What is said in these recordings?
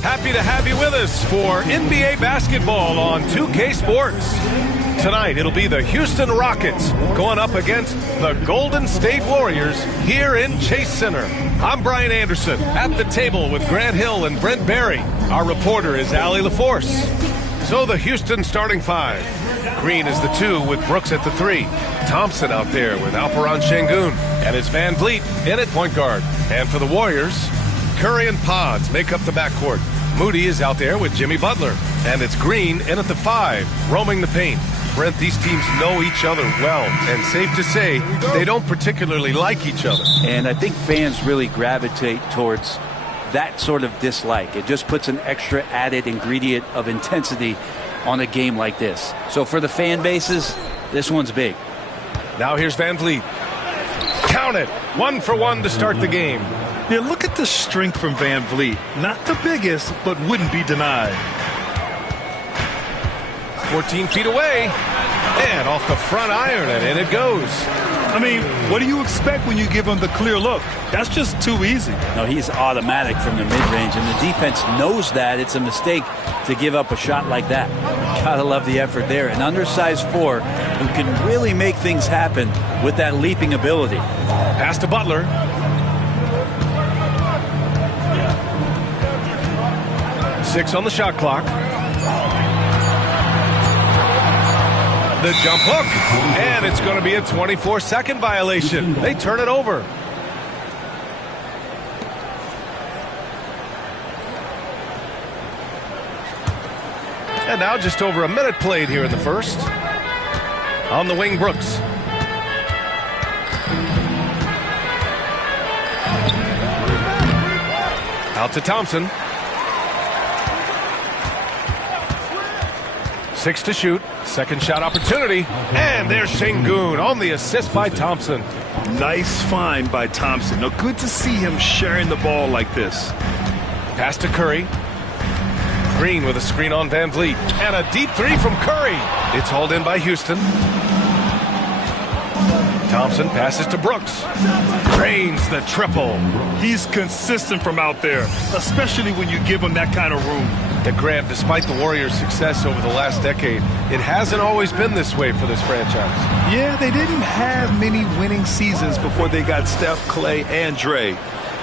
Happy to have you with us for NBA basketball on 2K Sports. Tonight, it'll be the Houston Rockets going up against the Golden State Warriors here in Chase Center. I'm Brian Anderson at the table with Grant Hill and Brent Barry. Our reporter is Allie LaForce. So the Houston starting five. Green is the 2 with Brooks at the 3. Thompson out there with Alperon Şengün. And it's Van Vliet in at point guard. And for the Warriors, Curry and Pods make up the backcourt. Moody is out there with Jimmy Butler. And it's Green in at the 5, roaming the paint. Brent, these teams know each other well, and safe to say they don't particularly like each other. And I think fans really gravitate towards that sort of dislike. It just puts an extra added ingredient of intensity on a game like this. So for the fan bases, this one's big. Now here's Van Vliet. Count it. 1 for 1 to start the game. Yeah, look at the strength from Van Vliet. Not the biggest, but wouldn't be denied. 14 feet away. And off the front iron, and in it goes. I mean, what do you expect when you give him the clear look? That's just too easy. No, he's automatic from the mid-range, and the defense knows that. It's a mistake to give up a shot like that. Gotta love the effort there. An undersized 4 who can really make things happen with that leaping ability. Pass to Butler. Six on the shot clock. The jump hook, and it's going to be a 24-second violation. They turn it over. And now just over a minute played here in the first. On the wing, Brooks. Out to Thompson. 6 to shoot. Second shot opportunity. And there's Şengün on the assist by Thompson. Nice find by Thompson. Now, good to see him sharing the ball like this. Pass to Curry. Green with a screen on Van Vliet. And a deep 3 from Curry. It's hauled in by Houston. Thompson passes to Brooks. Drains the triple. He's consistent from out there, especially when you give him that kind of room. And Grant, despite the Warriors' success over the last decade, it hasn't always been this way for this franchise. Yeah, they didn't have many winning seasons before they got Steph, Clay, and Dre.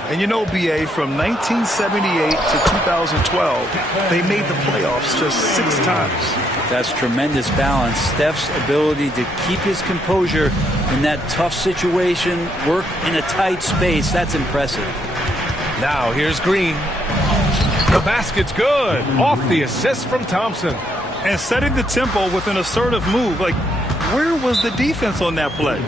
And you know, B.A., from 1978 to 2012, they made the playoffs just 6 times. That's tremendous balance. Steph's ability to keep his composure in that tough situation, work in a tight space, that's impressive. Now here's Green. The basket's good. Off the assist from Thompson. And setting the tempo with an assertive move. Like, where was the defense on that play?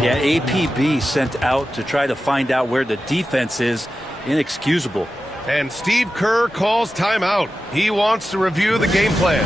Yeah, APB sent out to try to find out where the defense is. Inexcusable. And Steve Kerr calls timeout. He wants to review the game plan.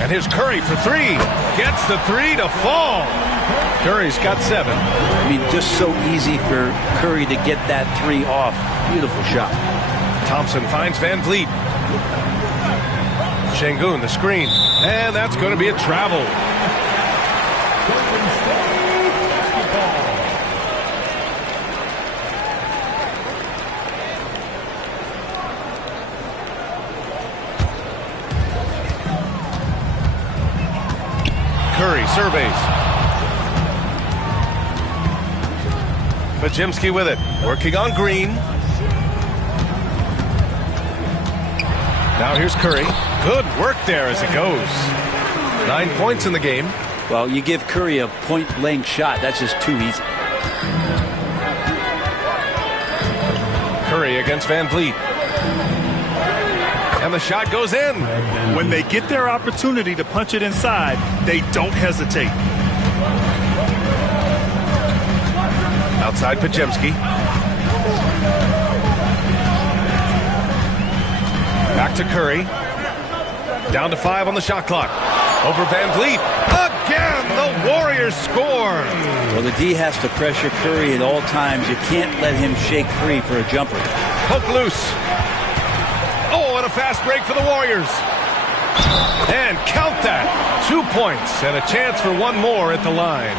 And here's Curry for three. Gets the three to fall. Curry's got 7. I mean, just so easy for Curry to get that three off. Beautiful shot. Thompson finds Van Vliet. Şengün, the screen. And that's going to be a travel. Curry surveys. Pajemski with it. Working on Green. Now here's Curry. Good work there as it goes. 9 points in the game. Well, you give Curry a point-blank shot. That's just too easy. Curry against Van Vliet. And the shot goes in. When they get their opportunity to punch it inside, they don't hesitate. Outside Pajemski. Back to Curry. Down to 5 on the shot clock. Over Van Vliet. Again, the Warriors score. Well, the D has to pressure Curry at all times. You can't let him shake free for a jumper. Poke loose. Oh, and a fast break for the Warriors. And count that. 2 points and a chance for one more at the line.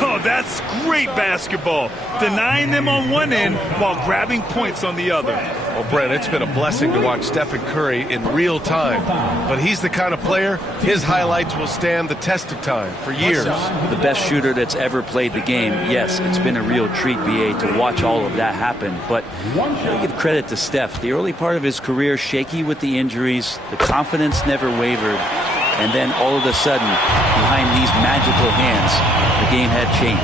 Oh, that's great basketball. Denying them on one end while grabbing points on the other. Well, Brent, it's been a blessing to watch Stephen Curry in real time. But he's the kind of player, his highlights will stand the test of time for years. The best shooter that's ever played the game. Yes, it's been a real treat, BA, to watch all of that happen. But I give credit to Steph. The early part of his career, shaky with the injuries. The confidence never wavered. And then all of a sudden, behind these magical hands, the game had changed.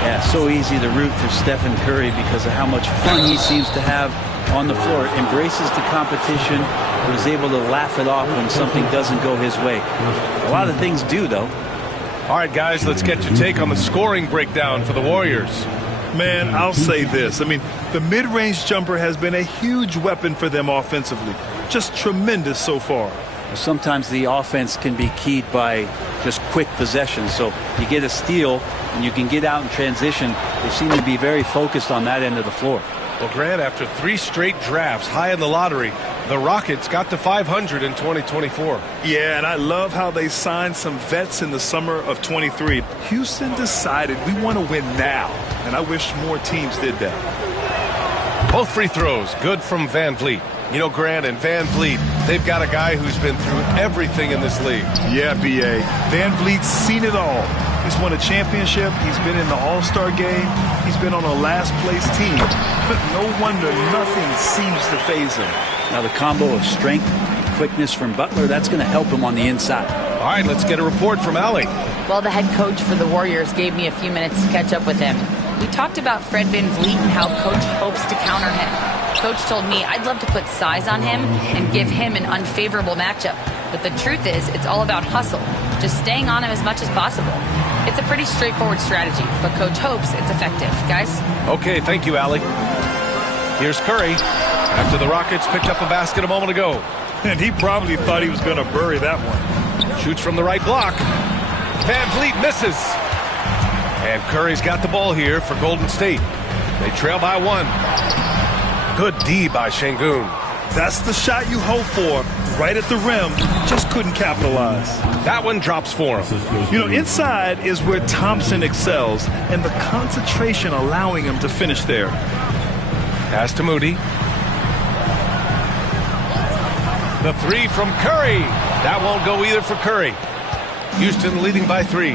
Yeah, so easy to root for Stephen Curry because of how much fun he seems to have on the floor. Embraces the competition, but is able to laugh it off when something doesn't go his way. A lot of things do, though. All right, guys, let's get your take on the scoring breakdown for the Warriors. Man, I'll say this. I mean, the mid-range jumper has been a huge weapon for them offensively. Just tremendous so far. Sometimes the offense can be keyed by just quick possession. So you get a steal and you can get out in transition. They seem to be very focused on that end of the floor. Well, Grant, after 3 straight drafts high in the lottery, the Rockets got to 500 in 2024. Yeah, and I love how they signed some vets in the summer of 23. Houston decided we want to win now, and I wish more teams did that. Both free throws, good from Van Vliet. You know, Grant and Van Vliet, they've got a guy who's been through everything in this league. Yeah, B.A. Van Vliet's seen it all. He's won a championship. He's been in the All-Star game. He's been on a last-place team. But no wonder nothing seems to faze him. Now the combo of strength and quickness from Butler, that's going to help him on the inside. All right, let's get a report from Allie. Well, the head coach for the Warriors gave me a few minutes to catch up with him. We talked about Fred Van Vliet and how Coach hopes to counter him. Coach told me I'd love to put size on him and give him an unfavorable matchup. But the truth is, it's all about hustle, just staying on him as much as possible. It's a pretty straightforward strategy, but Coach hopes it's effective. Guys? Okay, thank you, Allie. Here's Curry after the Rockets picked up a basket a moment ago. And he probably thought he was going to bury that one. Shoots from the right block. Van Vliet misses. And Curry's got the ball here for Golden State. They trail by 1. Good D by Şengün. That's the shot you hope for, right at the rim. Just couldn't capitalize. That one drops for him. You know, inside is where Thompson excels, and the concentration allowing him to finish there. Pass to Moody. The 3 from Curry. That won't go either for Curry. Houston leading by 3.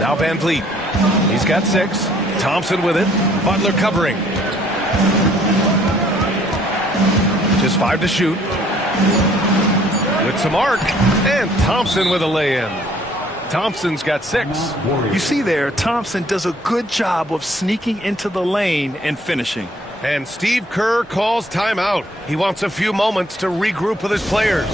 Now Van Vliet. He's got 6. Thompson with it. Butler covering. Just 5 to shoot. With some arc. And Thompson with a lay-in. Thompson's got 6. You see there, Thompson does a good job of sneaking into the lane and finishing. And Steve Kerr calls timeout. He wants a few moments to regroup with his players.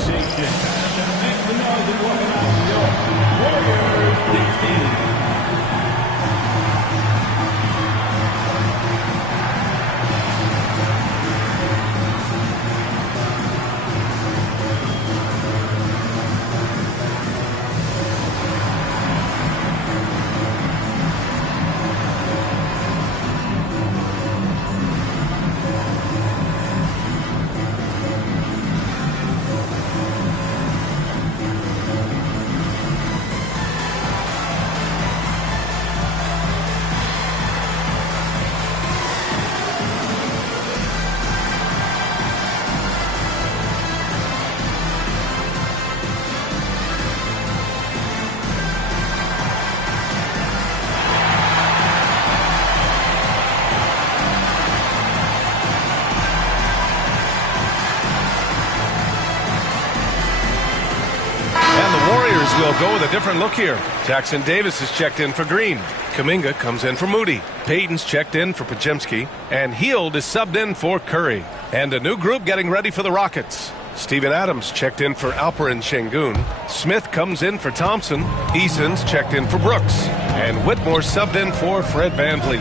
They'll go with a different look here. Jackson Davis is checked in for Green. Kuminga comes in for Moody. Payton's checked in for Podziemski. And Hield is subbed in for Curry. And a new group getting ready for the Rockets. Steven Adams checked in for Alperen Şengün. Smith comes in for Thompson. Eason's checked in for Brooks. And Whitmore subbed in for Fred VanVleet.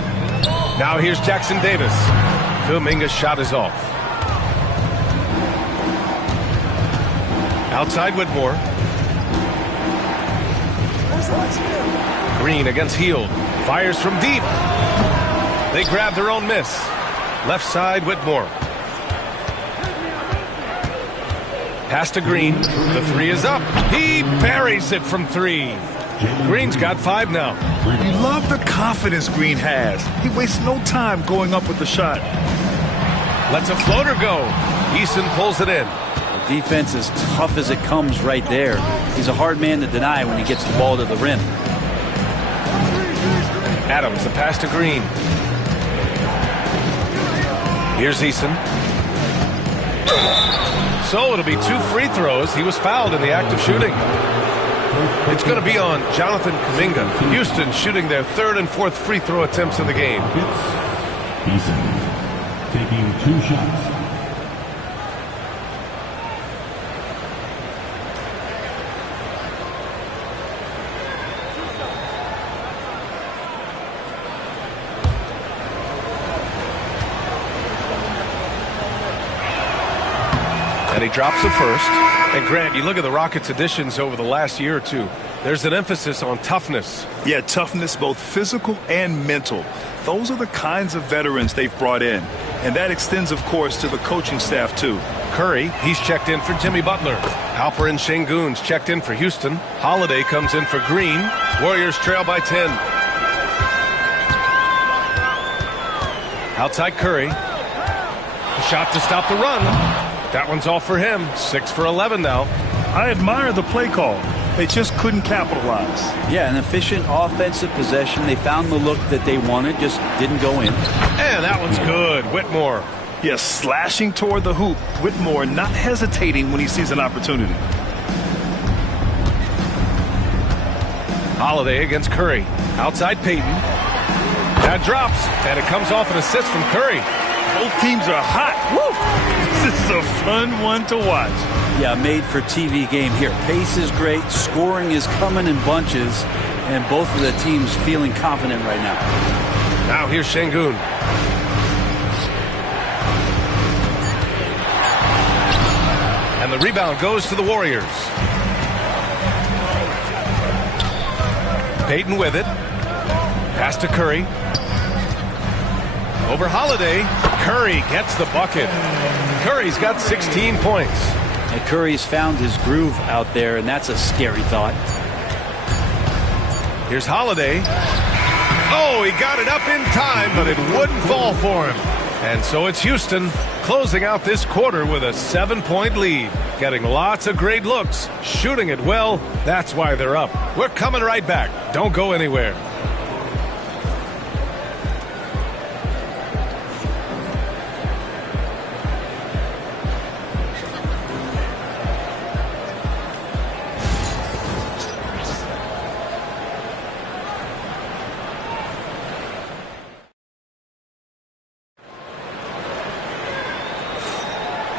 Now here's Jackson Davis. Kuminga's shot is off. Outside Whitmore. Green against Hield. Fires from deep. They grab their own miss. Left side Whitmore. Pass to Green. The three is up. He buries it from three. Green's got 5 now. You love the confidence Green has. He wastes no time going up with the shot. Lets a floater go. Eason pulls it in. The defense is tough as it comes right there. He's a hard man to deny when he gets the ball to the rim. Adams, the pass to Green. Here's Eason. So it'll be 2 free throws. He was fouled in the act of shooting. It's going to be on Jonathan Kuminga. Houston shooting their 3rd and 4th free throw attempts of the game. Eason taking 2 shots. And he drops the first. And Grant, you look at the Rockets' additions over the last year or two. There's an emphasis on toughness. Yeah, toughness, both physical and mental. Those are the kinds of veterans they've brought in. And that extends, of course, to the coaching staff, too. Curry, he's checked in for Jimmy Butler. Alperen Şengün's checked in for Houston. Holiday comes in for Green. Warriors trail by 10. Outside Curry. Shot to stop the run. That one's all for him. 6 for 11 now. I admire the play call. They just couldn't capitalize. Yeah, an efficient offensive possession. They found the look that they wanted, just didn't go in. And that one's good. Whitmore. Yes, slashing toward the hoop. Whitmore not hesitating when he sees an opportunity. Holiday against Curry. Outside Payton. That drops, and it comes off an assist from Curry. Both teams are hot. Woo! This is a fun one to watch. Yeah, made for TV game here. Pace is great. Scoring is coming in bunches. And both of the teams feeling confident right now. Now here's Şengün. And the rebound goes to the Warriors. Payton with it. Pass to Curry. Over Holiday. Curry gets the bucket. Curry's got 16 points. And Curry's found his groove out there, and that's a scary thought. Here's Holiday. Oh, he got it up in time, but it wouldn't fall for him. And so it's Houston closing out this quarter with a 7-point lead. Getting lots of great looks, shooting it well. That's why they're up. We're coming right back. Don't go anywhere.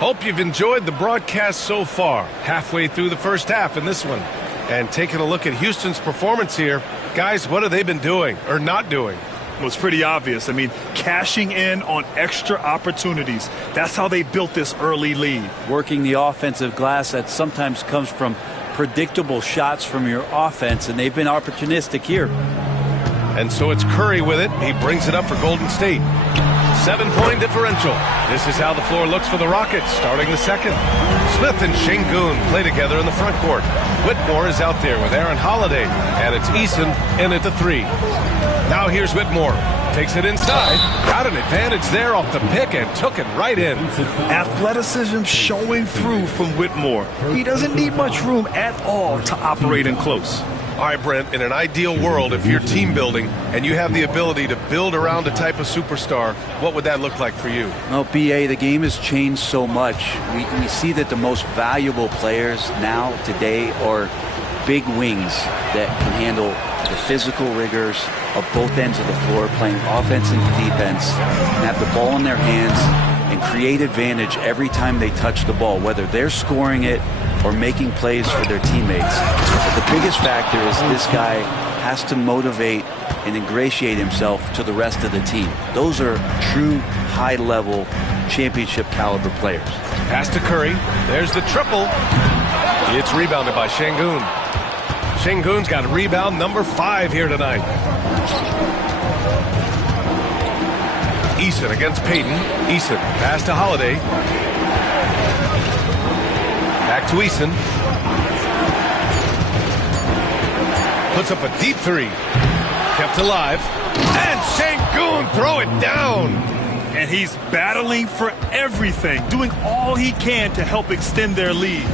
Hope you've enjoyed the broadcast so far. Halfway through the first half in this one. And taking a look at Houston's performance here. Guys, what have they been doing or not doing? Well, it's pretty obvious. I mean, cashing in on extra opportunities. That's how they built this early lead. Working the offensive glass that sometimes comes from predictable shots from your offense, and they've been opportunistic here. And so it's Curry with it. He brings it up for Golden State. 7-point differential. This is how the floor looks for the Rockets starting the second. Smith and Şengün play together in the front court. Whitmore is out there with Aaron Holiday. And it's Eason in at the 3. Now here's Whitmore. Takes it inside. Got an advantage there off the pick and took it right in. Athleticism showing through from Whitmore. He doesn't need much room at all to operate in close. All right, Brent, in an ideal world, if you're team building and you have the ability to build around a type of superstar, what would that look like for you? Well, BA, the game has changed so much. We see that the most valuable players now, today, are big wings that can handle the physical rigors of both ends of the floor, playing offense and defense, and have the ball in their hands and create advantage every time they touch the ball, whether they're scoring it or making plays for their teammates. But the biggest factor is this guy has to motivate and ingratiate himself to the rest of the team. Those are true high-level championship caliber players. Pass to Curry. There's the triple. It's rebounded by Şengün. Şengün's got rebound number 5 here tonight. Eason against Payton. Eason, pass to Holiday. Back to Eason. Puts up a deep 3. Kept alive. And Şengün throw it down. And he's battling for everything, doing all he can to help extend their lead.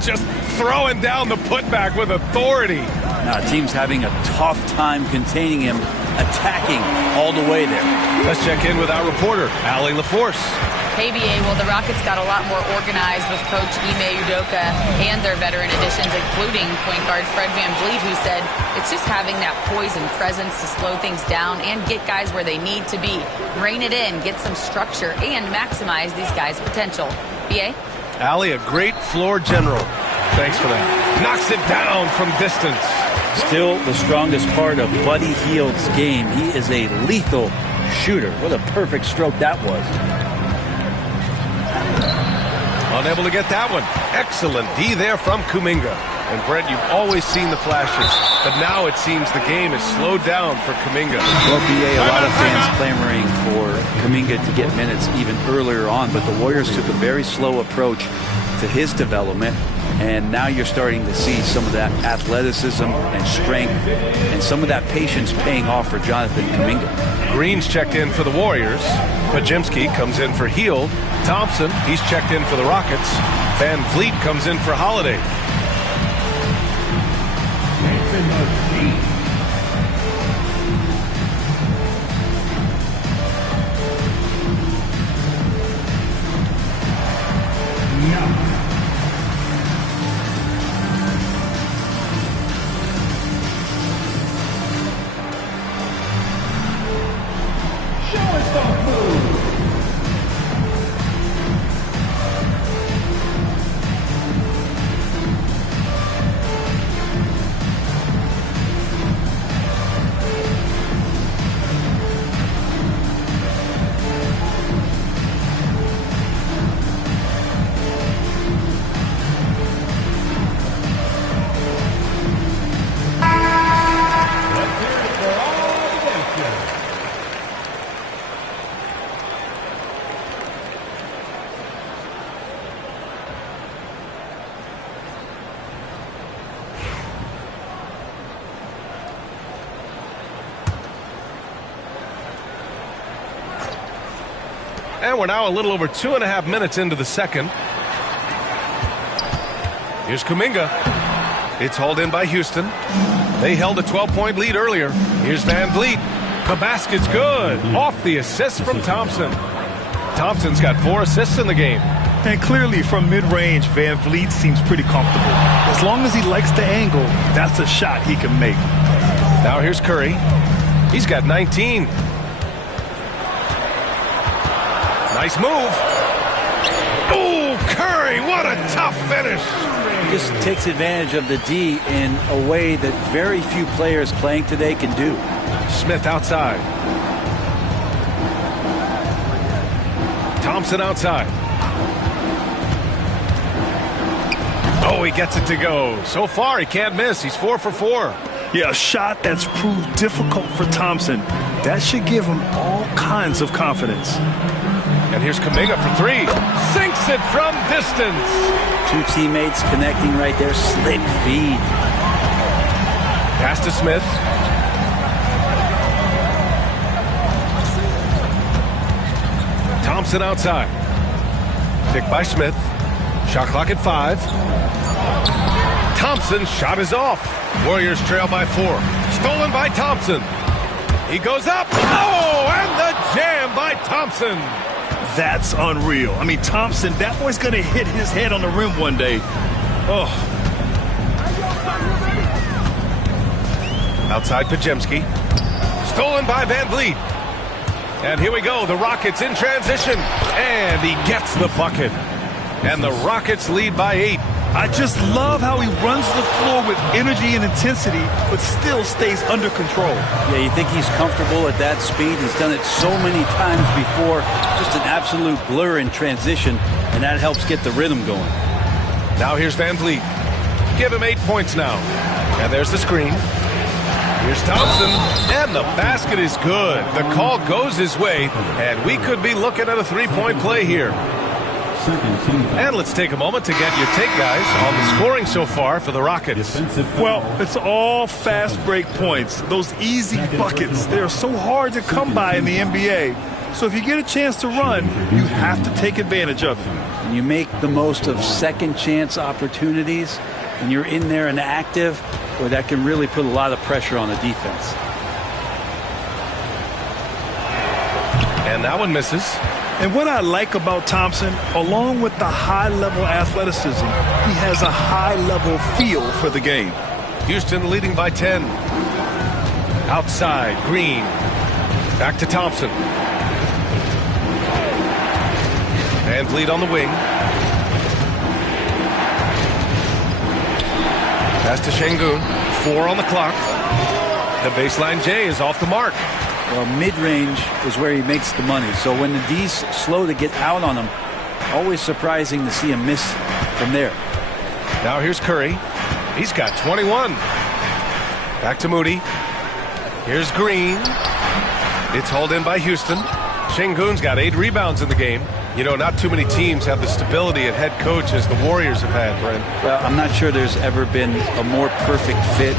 Just throwing down the putback with authority. Now, team's having a tough time containing him, attacking all the way there. Let's check in with our reporter, Allie LaForce. Hey, BA, well, the Rockets got a lot more organized with Coach NBA2k and their veteran additions, including point guard Fred VanVleet, who said it's just having that poise and presence to slow things down and get guys where they need to be. Rein it in, get some structure, and maximize these guys' potential. BA? Allie, a great floor general. Thanks for that. Knocks it down from distance. Still the strongest part of Buddy Hield's game. He is a lethal shooter. What a perfect stroke that was. Unable to get that one. Excellent D there from Kuminga. And Brent, you've always seen the flashes, but now it seems the game is slowed down for Kuminga. Well, BA, a lot of fans clamoring for Kuminga to get minutes even earlier on, but the Warriors took a very slow approach to his development, and now you're starting to see some of that athleticism and strength and some of that patience paying off for Jonathan Kuminga. Green's checked in for the Warriors. Pajimski comes in for Hield. Thompson, he's checked in for the Rockets. VanVleet comes in for Holiday. And we're now a little over 2.5 minutes into the second. Here's Kuminga. It's hauled in by Houston. They held a 12-point lead earlier. Here's VanVleet. The basket's good. Off the assist from Thompson. Thompson's got 4 assists in the game. And clearly from mid-range, VanVleet seems pretty comfortable. As long as he likes the angle, that's a shot he can make. Now here's Curry. He's got 19. Nice move. Oh, Curry, what a tough finish. He just takes advantage of the D in a way that very few players playing today can do. Smith outside. Thompson outside. Oh, he gets it to go. So far, he can't miss. He's 4 for 4. Yeah, a shot that's proved difficult for Thompson. That should give him all kinds of confidence. And here's Kuminga for 3. Sinks it from distance. 2 teammates connecting right there. Slick feed. Pass to Smith. Thompson outside. Picked by Smith. Shot clock at 5. Thompson's shot is off. Warriors trail by 4. Stolen by Thompson. He goes up. Oh, and the jam by Thompson. That's unreal. I mean, Thompson, that boy's going to hit his head on the rim one day. Oh. Outside Pajemski. Stolen by Van Vliet. And here we go. The Rockets in transition. And he gets the bucket. And the Rockets lead by 8. I just love how he runs the floor with energy and intensity, but still stays under control. Yeah, you think he's comfortable at that speed. He's done it so many times before. Just an absolute blur in transition, and that helps get the rhythm going. Now here's Van Vliet. Give him 8 points now. And there's the screen. Here's Thompson, and the basket is good. The call goes his way, and we could be looking at a three-point play here. And let's take a moment to get your take, guys, on the scoring so far for the Rockets. Well, it's all fast break points. Those easy buckets, they're so hard to come by in the NBA. So if you get a chance to run, you have to take advantage of it. And you make the most of second chance opportunities, and you're in there and active, or that can really put a lot of pressure on the defense. And that one misses. And what I like about Thompson, along with the high-level athleticism, he has a high-level feel for the game. Houston leading by 10. Outside, Green. Back to Thompson. Van Vliet on the wing. Pass to Şengün. 4 on the clock. The baseline J is off the mark. Well, mid-range is where he makes the money. So when the D's slow to get out on him, always surprising to see him miss from there. Now here's Curry. He's got 21. Back to Moody. Here's Green. It's hauled in by Houston. Şengün's got 8 rebounds in the game. You know, not too many teams have the stability at head coach as the Warriors have had, Brent. Well, I'm not sure there's ever been a more perfect fit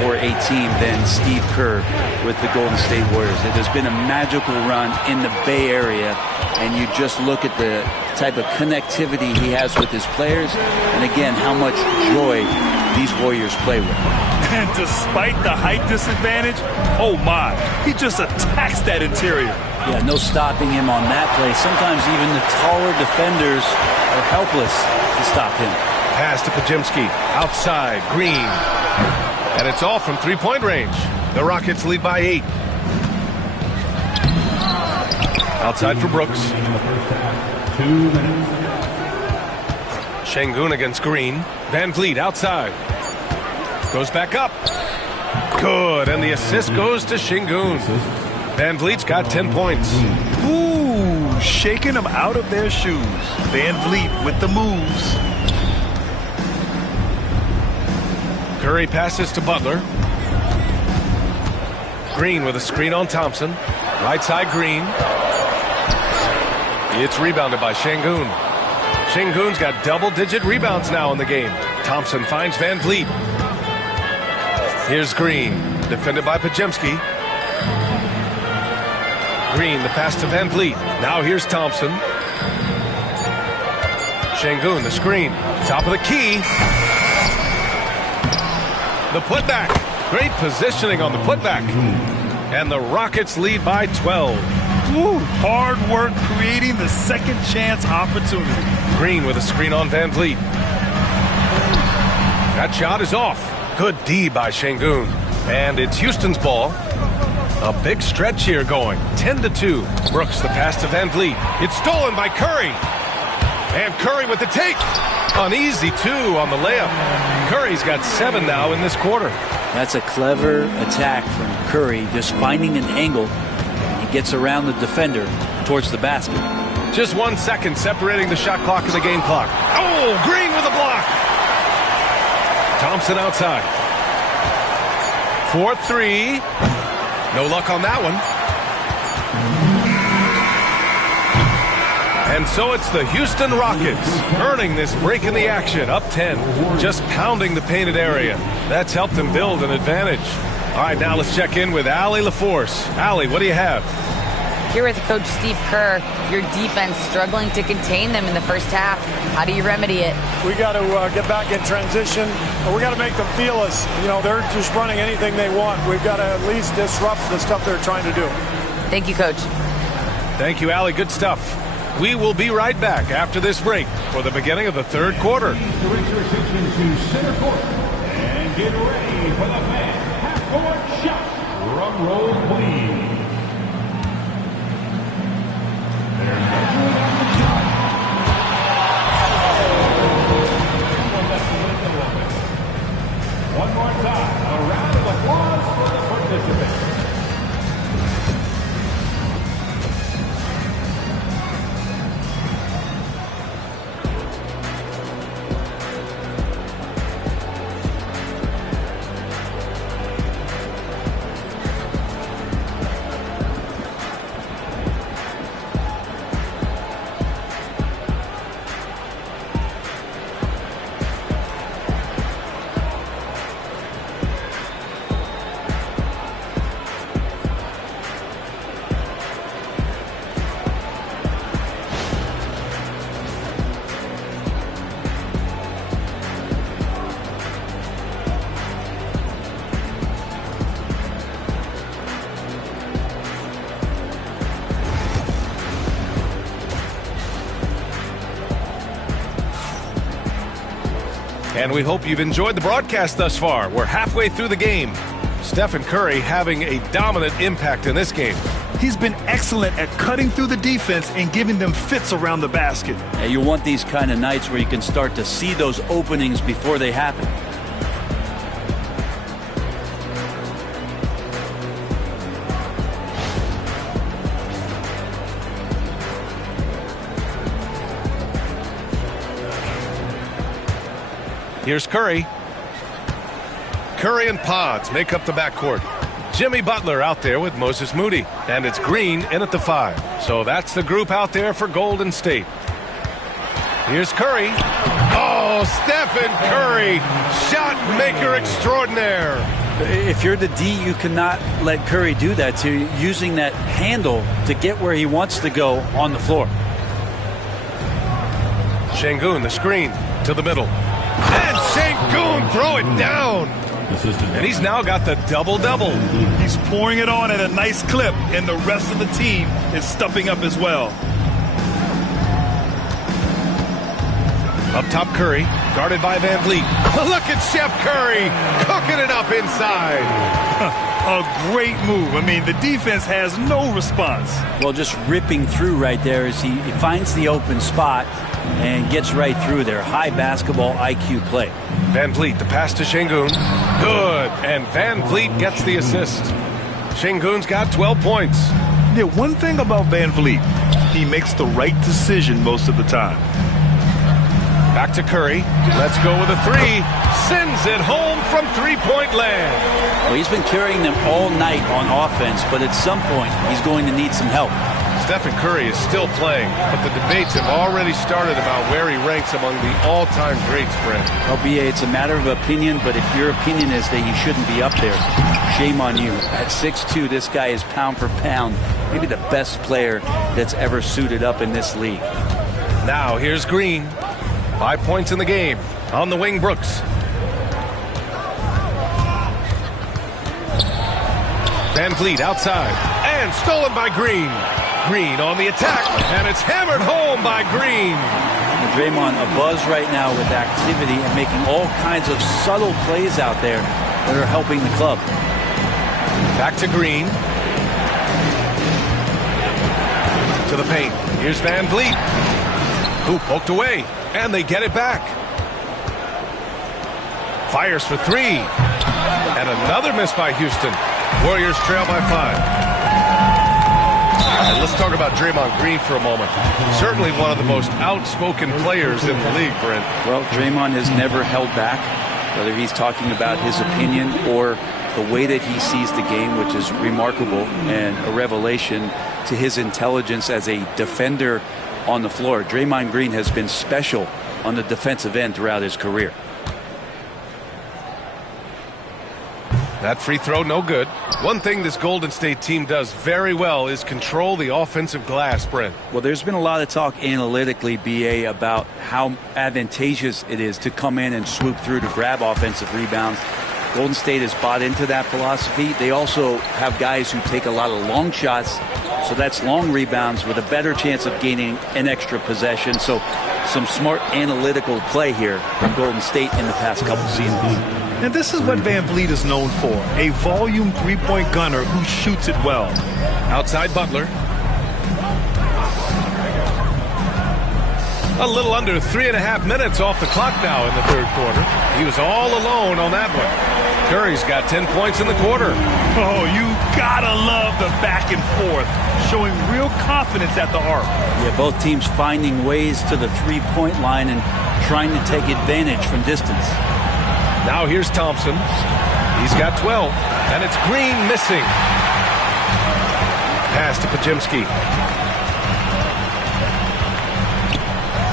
for a team than Steve Kerr with the Golden State Warriors. There's been a magical run in the Bay Area, and you just look at the type of connectivity he has with his players, and again, how much joy these Warriors play with. And despite the height disadvantage, oh my, he just attacks that interior. Yeah, no stopping him on that play. Sometimes even the taller defenders are helpless to stop him. Pass to Pajemski. Outside, Green. And it's all from three-point range. The Rockets lead by 8. Outside for Brooks. 2 minutes. Şengün against Green. Van Vliet outside. Goes back up. Good, and the assist goes to Şengün. Van Vliet's got 10 points. Ooh, shaking them out of their shoes. Van Vliet with the moves. Curry passes to Butler. Green with a screen on Thompson. Right side, Green. It's rebounded by Şengün. Şengün's got double-digit rebounds now in the game. Thompson finds Van Vliet. Here's Green, defended by Pajemski. Green, the pass to Van Vliet. Now here's Thompson. Şengün, the screen. Top of the key. The putback. Great positioning on the putback. And the Rockets lead by 12. Woo, hard work creating the second chance opportunity. Green with a screen on Van Vliet. That shot is off. Good D by Şengün. And it's Houston's ball. A big stretch here going. 10-2. Brooks the pass to Van Vliet. It's stolen by Curry. And Curry with the take. An easy 2 on the layup. Curry's got 7 now in this quarter. That's a clever attack from Curry, just finding an angle. He gets around the defender towards the basket. Just 1 second separating the shot clock and the game clock. Oh, Green with a block. Thompson outside. 4-3. No luck on that one. And so it's the Houston Rockets earning this break in the action, up 10, just pounding the painted area. That's helped them build an advantage. All right, now let's check in with Allie LaForce. Allie, what do you have? Here with Coach Steve Kerr, your defense struggling to contain them in the first half. How do you remedy it? We got to get back in transition. We got to make them feel us. You know, they're just running anything they want. We've got to at least disrupt the stuff they're trying to do. Thank you, Coach. Thank you, Allie. Good stuff. We will be right back after this break for the beginning of the third quarter. Direct your attention to center court and get ready for the fan halftime Court shot. Drum roll, please. There's the shot. One more time, a round of applause for the participants. And we hope you've enjoyed the broadcast thus far. We're halfway through the game. Stephen Curry having a dominant impact in this game. He's been excellent at cutting through the defense and giving them fits around the basket. And you want these kind of nights where you can start to see those openings before they happen. Here's Curry. Curry and Pods make up the backcourt. Jimmy Butler out there with Moses Moody. And it's Green in at the 5. So that's the group out there for Golden State. Here's Curry. Oh, Stephen Curry, shot maker extraordinaire. If you're the D, you cannot let Curry do that. So you're using that handle to get where he wants to go on the floor. Şengün, the screen to the middle. And Şengün throw it down. And he's now got the double-double. He's pouring it on at a nice clip, and the rest of the team is stepping up as well. Up top, Curry, guarded by Van Vliet. Look at Chef Curry cooking it up inside. A great move. I mean, the defense has no response. Well, just ripping through right there as he finds the open spot and gets right through there. High basketball IQ play. Van Vliet, the pass to Şengün. Good. And Van Vliet gets the assist. Şengün's got 12 points. Yeah, one thing about Van Vliet, he makes the right decision most of the time. Back to Curry. Let's go with a 3. Sends it home from three-point land. Well, he's been carrying them all night on offense, but at some point, he's going to need some help. Stephen Curry is still playing, but the debates have already started about where he ranks among the all-time greats, Brent. LBA, it's a matter of opinion, but if your opinion is that he shouldn't be up there, shame on you. At 6'2", this guy is pound for pound, maybe the best player that's ever suited up in this league. Now, here's Green. 5 points in the game. On the wing, Brooks. Van Vliet outside. And stolen by Green. Green on the attack. And it's hammered home by Green. Draymond abuzz right now with activity and making all kinds of subtle plays out there that are helping the club. Back to Green. To the paint. Here's Van Vliet. Who poked away. And they get it back. Fires for 3. And another miss by Houston. Warriors trail by 5. And let's talk about Draymond Green for a moment. Certainly one of the most outspoken players in the league, Brent. Well, Draymond has never held back, whether he's talking about his opinion or the way that he sees the game, which is remarkable and a revelation to his intelligence as a defender on the floor. Draymond Green has been special on the defensive end throughout his career. That free throw, no good. One thing this Golden State team does very well is control the offensive glass, Brent. Well, there's been a lot of talk analytically, BA, about how advantageous it is to come in and swoop through to grab offensive rebounds. Golden State has bought into that philosophy. They also have guys who take a lot of long shots, so that's long rebounds with a better chance of gaining an extra possession. So some smart analytical play here from Golden State in the past couple seasons. And this is what Van Vliet is known for, a volume three-point gunner who shoots it well. Outside Butler. A little under 3.5 minutes off the clock now in the third quarter. He was all alone on that one. Curry's got 10 points in the quarter. Oh, you gotta love the back and forth, showing real confidence at the arc. Yeah, both teams finding ways to the three-point line and trying to take advantage from distance. Now here's Thompson. He's got 12, and it's Green missing. Pass to Pajimski.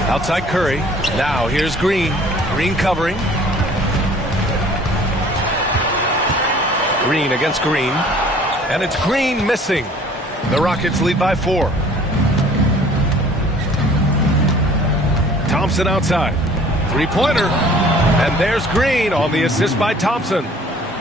Outside Curry. Now here's Green. Green covering. Green against Green. And it's Green missing. The Rockets lead by 4. Thompson outside. Three-pointer. And there's Green on the assist by Thompson.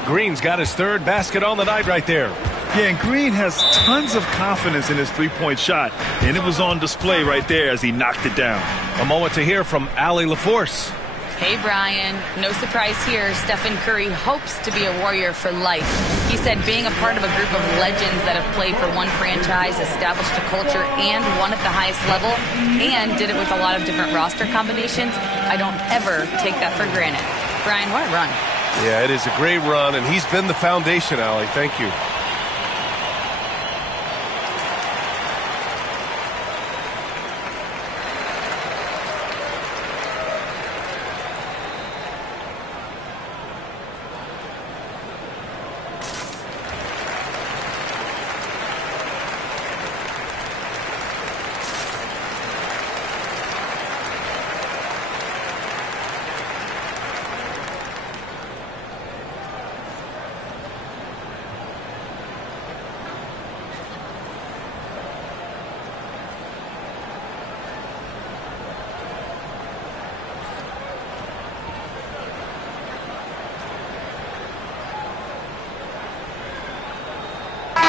Green's got his third basket on the night right there. Yeah, and Green has tons of confidence in his three-point shot, and it was on display right there as he knocked it down. A moment to hear from Allie LaForce. Hey, Brian. No surprise here. Stephen Curry hopes to be a Warrior for life. He said being a part of a group of legends that have played for one franchise, established a culture, and won at the highest level, and did it with a lot of different roster combinations, I don't ever take that for granted. Brian, what a run. Yeah, it is a great run, and he's been the foundation, Allie. Thank you.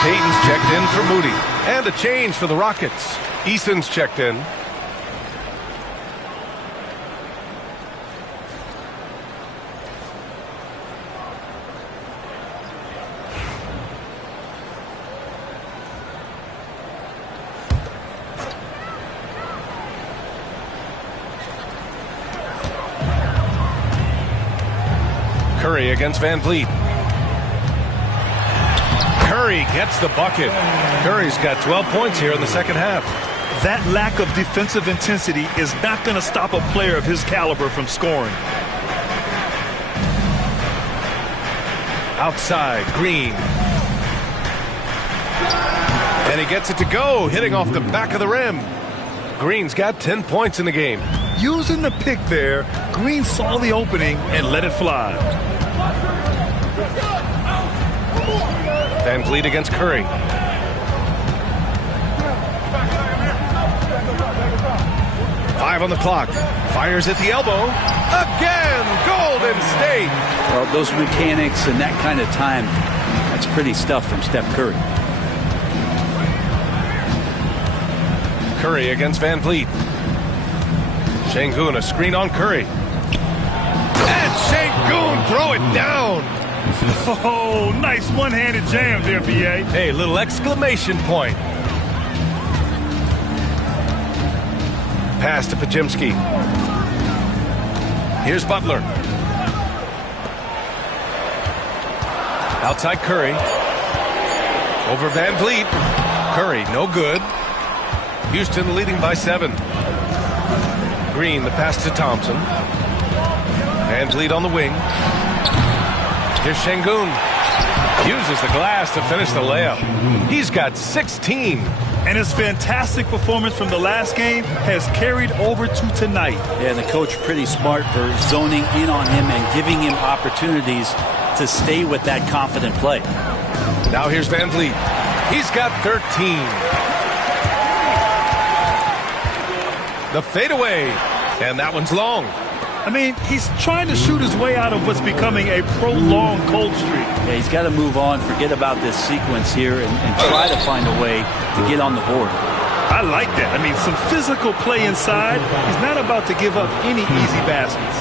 Payton's checked in for Moody. And a change for the Rockets. Eason's checked in. Curry against Van Vliet. Curry gets the bucket. Curry's got 12 points here in the second half. That lack of defensive intensity is not going to stop a player of his caliber from scoring. Outside, Green. And he gets it to go, hitting off the back of the rim. Green's got 10 points in the game. Using the pick there, Green saw the opening and let it fly. Van Vliet against Curry. Five on the clock. Fires at the elbow. Again, Golden State. Well, those mechanics and that kind of time, that's pretty stuff from Steph Curry. Curry against Van Vliet. Şengün, a screen on Curry. And Şengün throw it down. Oh, nice one-handed jam there, B.A. Hey, little exclamation point. Pass to Pajimski. Here's Butler. Outside Curry. Over Van Vliet. Curry, no good. Houston leading by 7. Green, the pass to Thompson. Van Vliet on the wing. Here's Şengün. Uses the glass to finish the layup. He's got 16. And his fantastic performance from the last game has carried over to tonight. Yeah, and the coach pretty smart for zoning in on him and giving him opportunities to stay with that confident play. Now here's Van Vliet. He's got 13. The fadeaway. And that one's long. I mean, he's trying to shoot his way out of what's becoming a prolonged cold streak. Yeah, he's got to move on, forget about this sequence here, and try to find a way to get on the board. I like that. I mean, some physical play inside. He's not about to give up any easy baskets.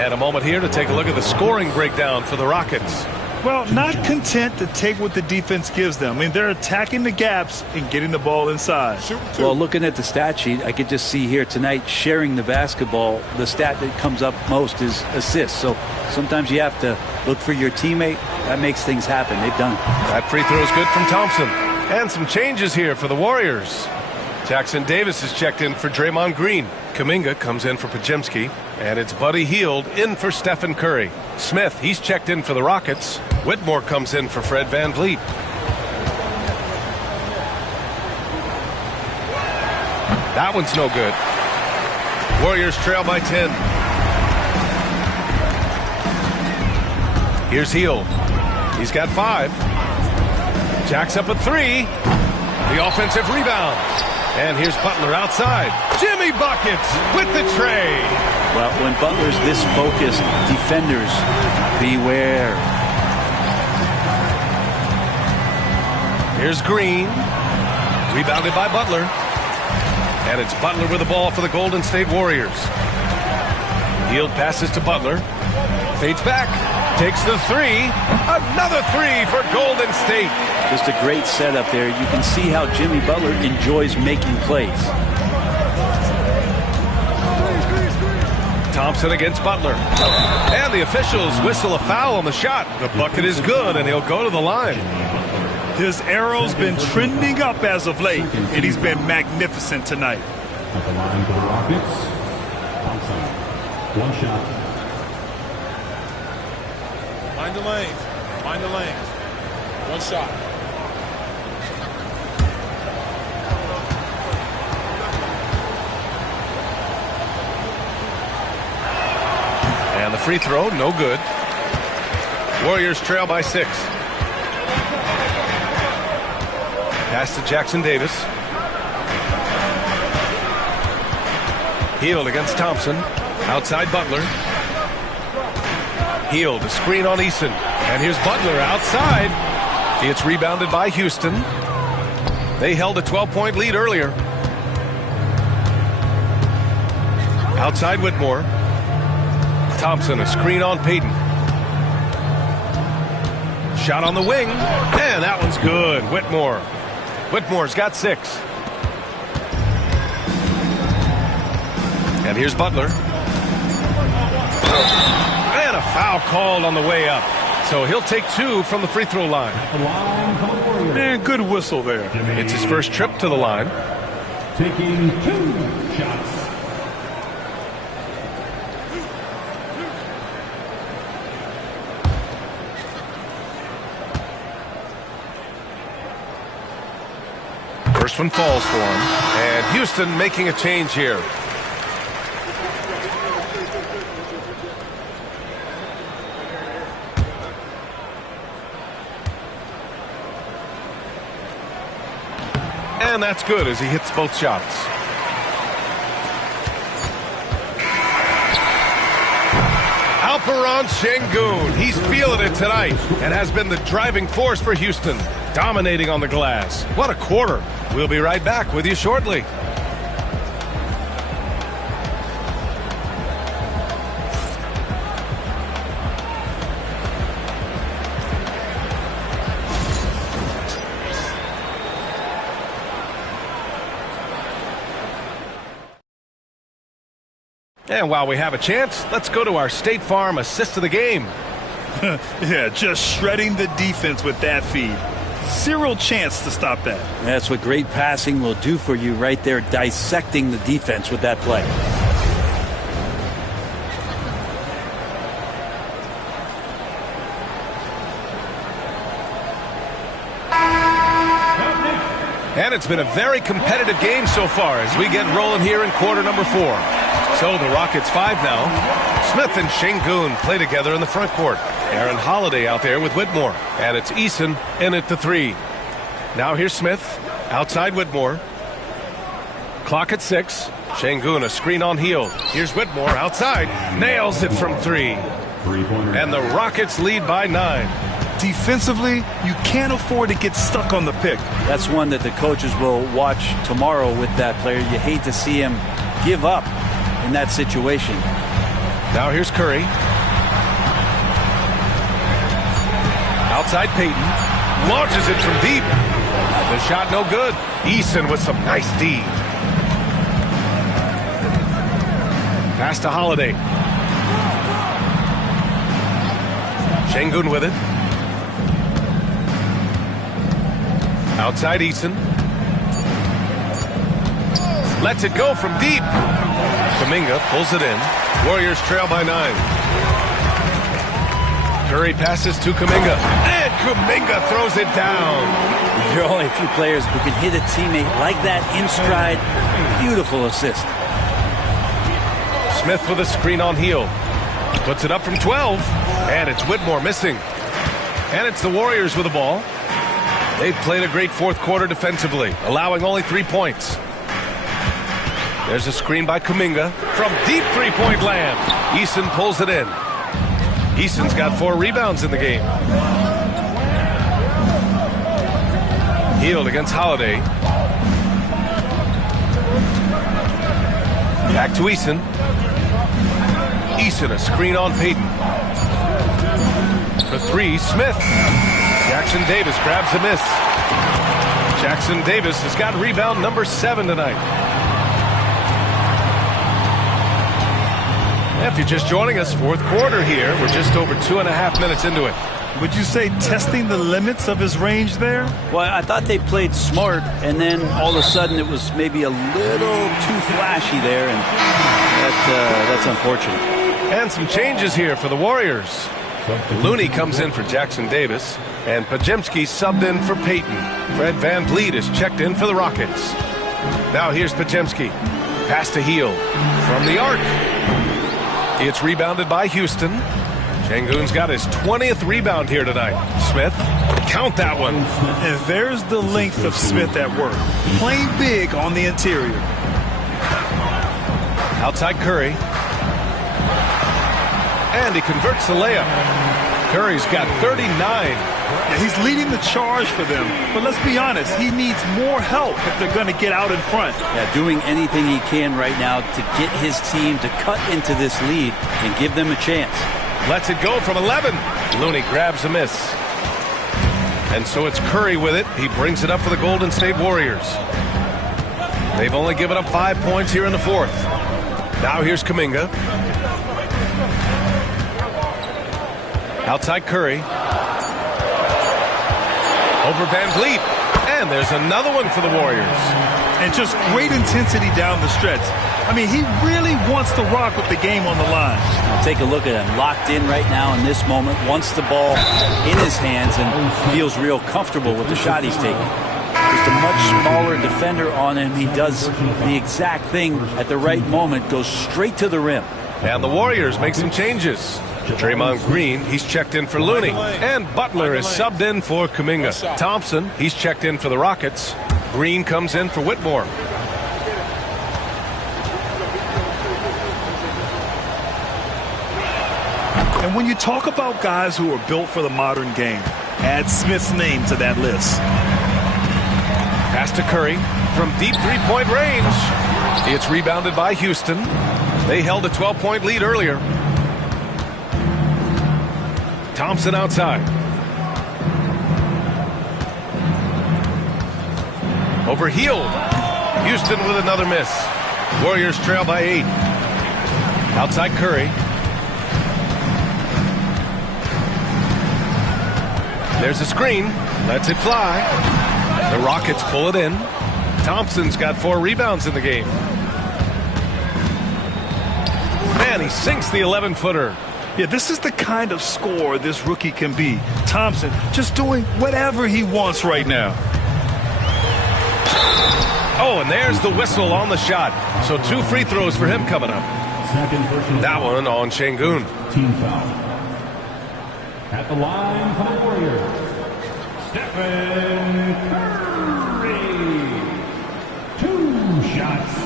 And a moment here to take a look at the scoring breakdown for the Rockets. Well, not content to take what the defense gives them. I mean, they're attacking the gaps and getting the ball inside. Well, looking at the stat sheet, I could just see here tonight sharing the basketball. The stat that comes up most is assists. So sometimes you have to look for your teammate. That makes things happen. They've done it. That free throw is good from Thompson. And some changes here for the Warriors. Jackson Davis is checked in for Draymond Green. Kuminga comes in for Podziemski. And it's Buddy Hield in for Stephen Curry. Smith, he's checked in for the Rockets. Whitmore comes in for Fred VanVleet. That one's no good. Warriors trail by 10. Here's Hield. He's got 5. Jack's up at 3. The offensive rebound. And here's Butler outside. Jimmy Buckets with the tray. Well, when Butler's this focused, defenders, beware. Here's Green. Rebounded by Butler. And it's Butler with the ball for the Golden State Warriors. Hield passes to Butler. Fades back. Takes the 3. Another 3 for Golden State. Just a great setup there. You can see how Jimmy Butler enjoys making plays. Thompson against Butler. And the officials whistle a foul on the shot. The bucket is good, and he'll go to the line. His arrow's been trending up as of late, and he's been magnificent tonight. At the line for the Rockets, Thompson. One shot. Mind the lanes. Mind the lanes. One shot. And the free throw, no good. Warriors trail by 6. Pass to Jackson Davis. Hield against Thompson. Outside Butler. Hield, a screen on Eason. And here's Butler outside. It's rebounded by Houston. They held a 12-point lead earlier. Outside Whitmore. Thompson, a screen on Payton. Shot on the wing. And that one's good. Whitmore. Whitmore's got 6. And here's Butler. And a foul called on the way up. So he'll take 2 from the free throw line. Man, good whistle there. It's his first trip to the line. Taking 2 shots. First one falls for him. And Houston making a change here. And that's good as he hits both shots. Alperen Sengun. He's feeling it tonight and has been the driving force for Houston, dominating on the glass. What a quarter. We'll be right back with you shortly. And while we have a chance, let's go to our State Farm assist of the game. Yeah, just shredding the defense with that feed. Zero chance to stop that. That's what great passing will do for you right there, dissecting the defense with that play. And it's been a very competitive game so far as we get rolling here in quarter number 4. So the Rockets 5 now. Smith and Sengun play together in the front court. Aaron Holiday out there with Whitmore. And it's Eason in at the 3. Now here's Smith. Outside Whitmore. Clock at 6. Sengun, a screen on Hield. Here's Whitmore outside. Nails it from 3. And the Rockets lead by 9. Defensively, you can't afford to get stuck on the pick. That's one that the coaches will watch tomorrow with that player. You hate to see him give up in that situation. Now here's Curry. Outside Payton. Launches it from deep. The shot no good. Eason with some nice D. Pass to Holiday. Şengün with it. Outside Eason. Lets it go from deep. Kuminga pulls it in. Warriors trail by 9. Curry passes to Kuminga. And Kuminga throws it down. There are only a few players who can hit a teammate like that in stride. Beautiful assist. Smith with a screen on heel. Puts it up from 12. And it's Whitmore missing. And it's the Warriors with the ball. They've played a great fourth quarter defensively, allowing only 3 points. There's a screen by Kuminga from deep three-point land. Eason pulls it in. Eason's got 4 rebounds in the game. Healed against Holiday. Back to Eason. Eason, a screen on Payton. For 3, Smith. Jackson Davis grabs a miss. Jackson Davis has got rebound number 7 tonight. If you're just joining us, fourth quarter here. We're just over 2.5 minutes into it. Would you say testing the limits of his range there? Well, I thought they played smart, and then all of a sudden it was maybe a little too flashy there, and that's unfortunate. And some changes here for the Warriors. Looney comes in for Jackson Davis, and Podziemski subbed in for Payton. Fred VanVleet is checked in for the Rockets. Now here's Podziemski. Pass to Heel from the arc. It's rebounded by Houston. Şengün's got his 20th rebound here tonight. Smith, count that one. And there's the length of Smith at work. Playing big on the interior. Outside Curry. And he converts the layup. Curry's got 39. Yeah, he's leading the charge for them. But let's be honest, he needs more help if they're going to get out in front. Yeah, doing anything he can right now to get his team to cut into this lead and give them a chance. Lets it go from 11. Looney grabs a miss. And so it's Curry with it. He brings it up for the Golden State Warriors. They've only given up 5 points here in the fourth. Now here's Kuminga. Outside Curry. Over VanVleet. And there's another one for the Warriors. And just great intensity down the stretch. I mean, he really wants to rock with the game on the line. Now take a look at him. Locked in right now in this moment. Wants the ball in his hands and feels real comfortable with the shot he's taking. Just a much smaller defender on him. He does the exact thing at the right moment. Goes straight to the rim. And the Warriors make some changes. Draymond Green, he's checked in for Looney. And Butler is subbed in for Kuminga. Thompson, he's checked in for the Rockets. Green comes in for Whitmore. And when you talk about guys who are built for the modern game, add Smith's name to that list. Pass to Curry from deep three-point range. It's rebounded by Houston. They held a 12-point lead earlier. Thompson outside. Over Heel. Houston with another miss. Warriors trail by 8. Outside Curry. There's a screen. Lets it fly. The Rockets pull it in. Thompson's got 4 rebounds in the game. Man, he sinks the 11-footer. Yeah, this is the kind of scorer this rookie can be. Thompson just doing whatever he wants right now. Oh, and there's the whistle on the shot. So 2 free throws for him coming up. That one on Şengün. Team foul. At the line for the Warriors, Stephen Curry. 2 shots.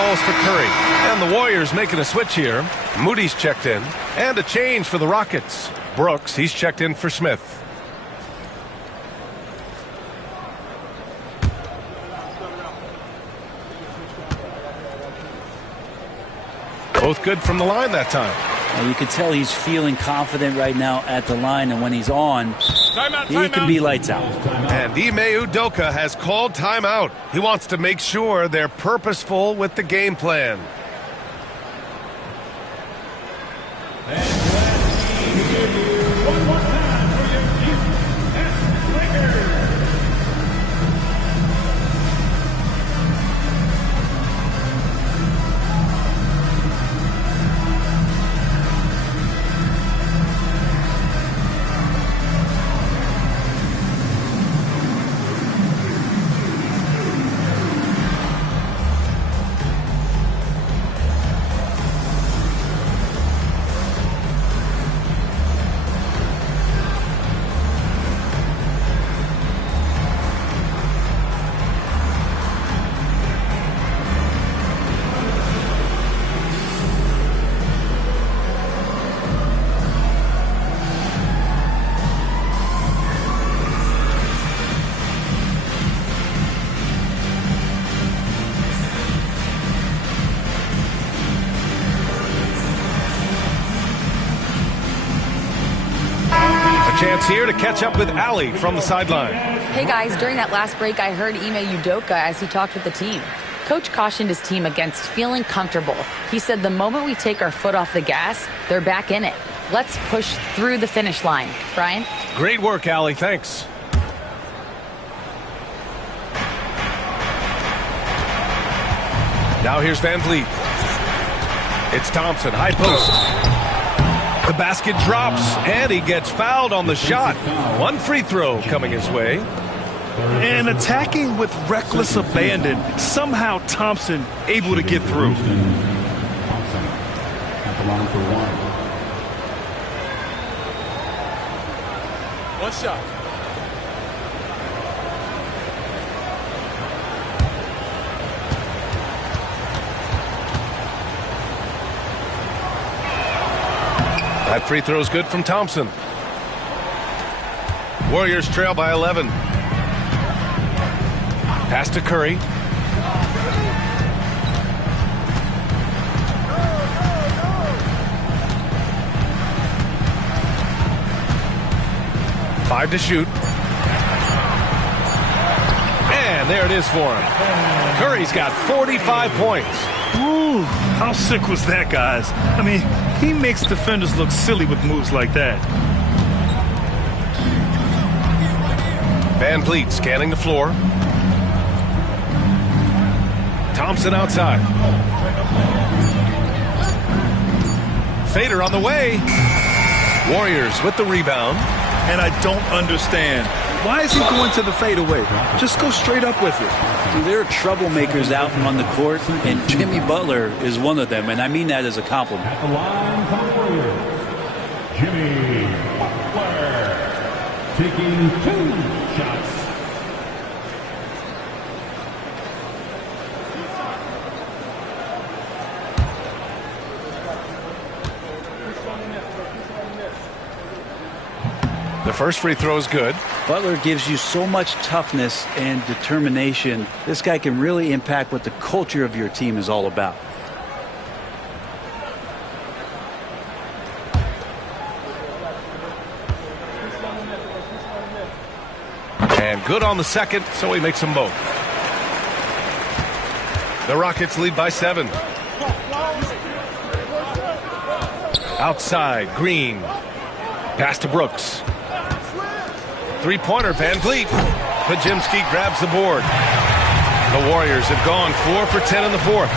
calls for Curry. And the Warriors making a switch here. Moody's checked in. And a change for the Rockets. Brooks, he's checked in for Smith. Both good from the line that time. Well, you can tell he's feeling confident right now at the line, and when he's on, he can be lights out. And Ime Udoka has called timeout. He wants to make sure they're purposeful with the game plan. Chance here to catch up with Allie from the sideline. Hey guys, during that last break, I heard Ime Udoka as he talked with the team. Coach cautioned his team against feeling comfortable. He said the moment we take our foot off the gas, they're back in it. Let's push through the finish line. Brian? Great work, Allie. Thanks. Now here's Van Vliet. It's Thompson, high post. The basket drops, and he gets fouled on the shot. One free throw coming his way. And attacking with reckless abandon. Somehow Thompson able to get through. Thompson at the line for one. One shot. That free throw is good from Thompson. Warriors trail by 11. Pass to Curry. Five to shoot. And there it is for him. Curry's got 45 points. Ooh, how sick was that, guys? I mean, he makes defenders look silly with moves like that. Van Vliet scanning the floor. Thompson outside. Fader on the way. Warriors with the rebound. And I don't understand. Why is he going to the fadeaway? Just go straight up with it. There are troublemakers out on the court, and Jimmy Butler is one of them, and I mean that as a compliment. At the line for the Warriors, Jimmy Butler taking 2 shots. The first free throw is good. Butler gives you so much toughness and determination. This guy can really impact what the culture of your team is all about. And good on the second, so he makes them both. The Rockets lead by 7. Outside, Green. Pass to Brooks. Three-pointer, Van Vliet. Pajimski grabs the board. The Warriors have gone 4 for 10 in the fourth.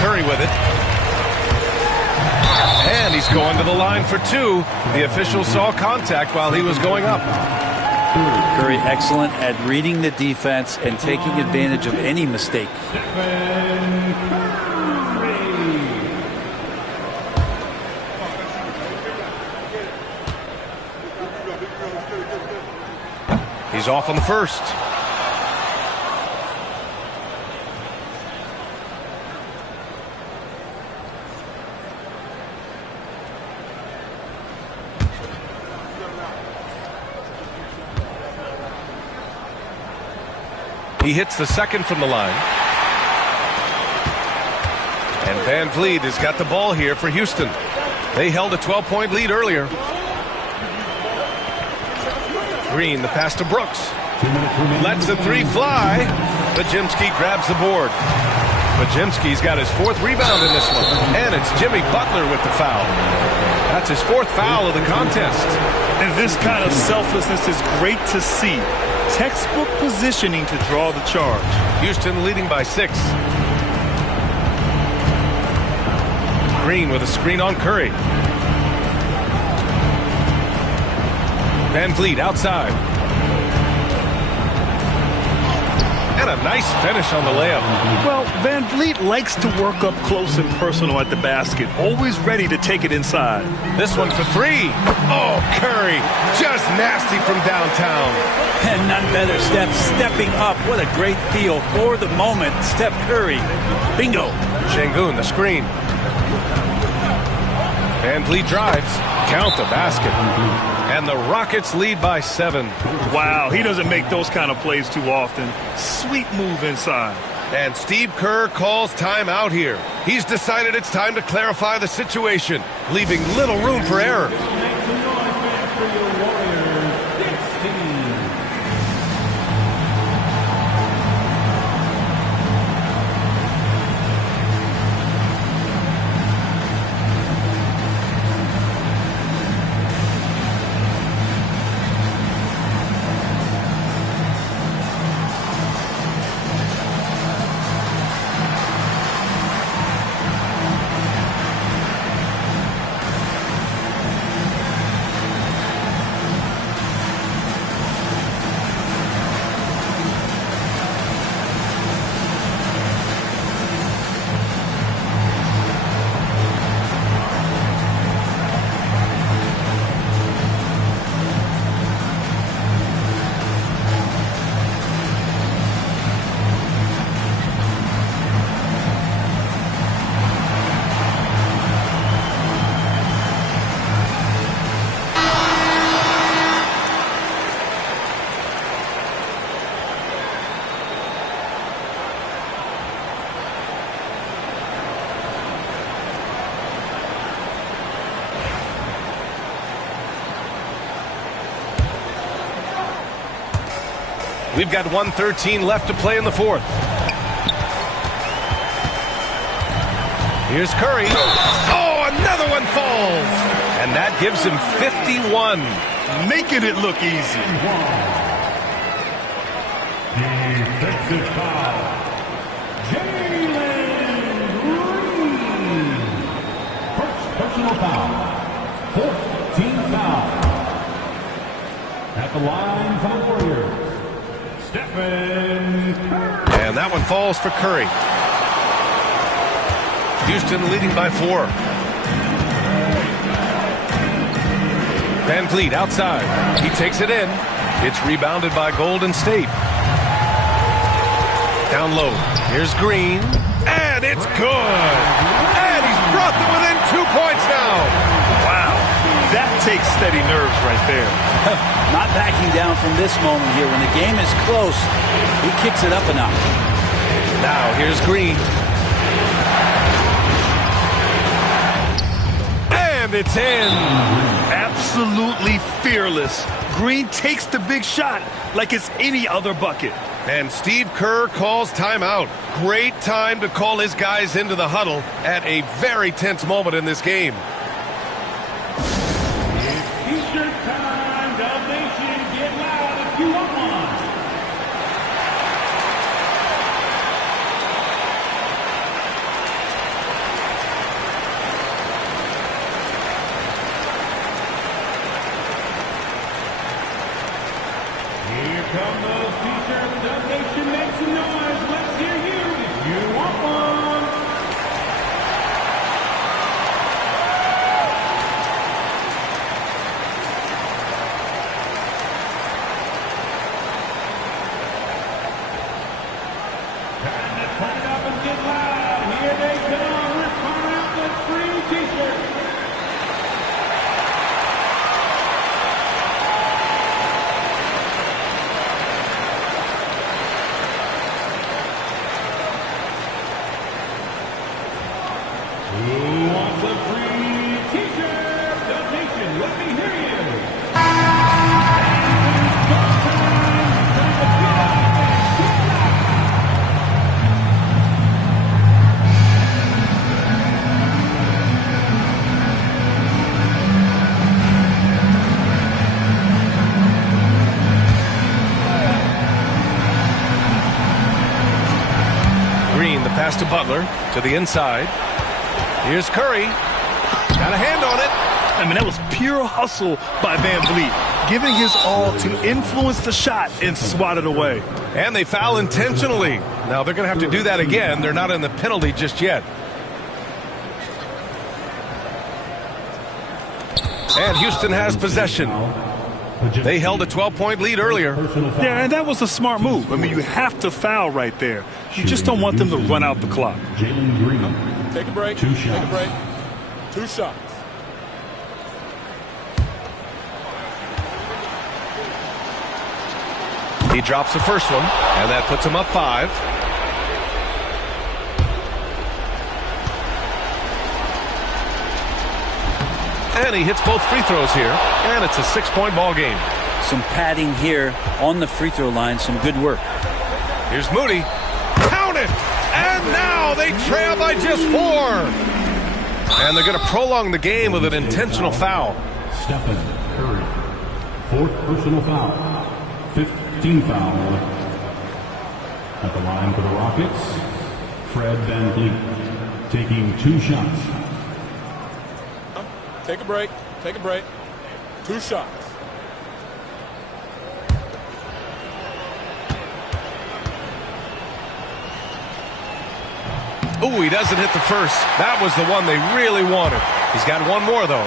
Curry with it. And he's going to the line for 2. The official saw contact while he was going up. Curry excellent at reading the defense and taking advantage of any mistake. He's off on the first. He hits the second from the line. And Van Vliet has got the ball here for Houston. They held a 12-point lead earlier. Green, the pass to Brooks. Lets the three fly. Bajimski grabs the board. Bajimski's got his fourth rebound in this one. And it's Jimmy Butler with the foul. That's his fourth foul of the contest. And this kind of selflessness is great to see. Textbook positioning to draw the charge. Houston leading by 6. Green with a screen on Curry. Van Vliet outside. And a nice finish on the layup. Well, Van Vliet likes to work up close and personal at the basket. Always ready to take it inside. This one for 3. Oh, Curry. Just nasty from downtown. And none better, Steph stepping up. What a great feel for the moment. Steph Curry. Bingo. Şengün, the screen. Van Vliet drives. Count the basket. And the Rockets lead by 7. Wow, he doesn't make those kind of plays too often. Sweet move inside. And Steve Kerr calls timeout here. He's decided it's time to clarify the situation, leaving little room for error. We've got 1:13 left to play in the fourth. Here's Curry. Oh, another one falls. And that gives him 51. Making it look easy. Defensive foul. Jalen Green. First personal foul. 4th team foul. At the line for the Warriors. And that one falls for Curry. Houston leading by 4. Van Vliet outside. He takes it in. It's rebounded by Golden State. Down low. Here's Green. And it's good. And he's brought them within 2 points now. Wow. That takes steady nerves right there. Not backing down from this moment here. When the game is close, he kicks it up a notch. Now here's Green. And it's in. Absolutely fearless. Green takes the big shot like it's any other bucket. And Steve Kerr calls timeout. Great time to call his guys into the huddle at a very tense moment in this game. T-shirt time, Dub Nation, get loud if you want one. Here come those T-shirts, Dub Nation, make some noise. Let's hear you if you want one. Turn it up and get loud. Here they come. We're far out. Let's free T-shirts. Pass to Butler to the inside. Here's Curry. Got a hand on it. I mean, that was pure hustle by Van Vliet, giving his all to influence the shot and swat it away. And they foul intentionally. Now they're going to have to do that again. They're not in the penalty just yet. And Houston has possession. They held a 12-point lead earlier. Yeah, and that was a smart move. I mean, you have to foul right there. You just don't want them to run out the clock. Take a break. Take a break. 2 shots. He drops the first one, and that puts him up 5. And he hits both free throws here, and it's a 6-point ball game. Some padding here on the free throw line. Some good work. Here's Moody. Count it! And now they trail by just 4. And they're going to prolong the game with an intentional foul. Stephen Curry, 4th personal foul. 15 foul. At the line for the Rockets, Fred VanVleet taking 2 shots. Take a break. Take a break. 2 shots. Ooh, he doesn't hit the first. That was the one they really wanted. He's got one more, though.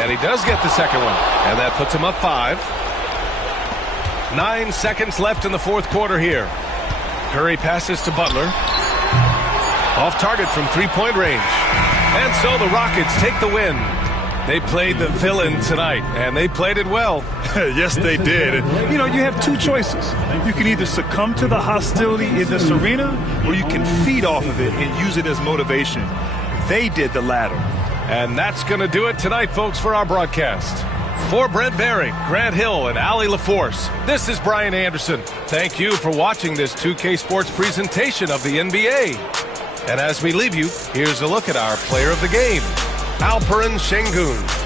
And he does get the second one. And that puts him up 5. 9 seconds left in the 4th quarter here. Curry passes to Butler. Off target from 3-point range. And so the Rockets take the win. They played the villain tonight, and they played it well. Yes, they did. And, you know, you have 2 choices. You can either succumb to the hostility in this arena, or you can feed off of it and use it as motivation. They did the latter. And that's going to do it tonight, folks, for our broadcast. For Brent Barry, Grant Hill, and Allie LaForce, this is Brian Anderson. Thank you for watching this 2K Sports presentation of the NBA. And as we leave you, here's a look at our player of the game, Alperen Şengün.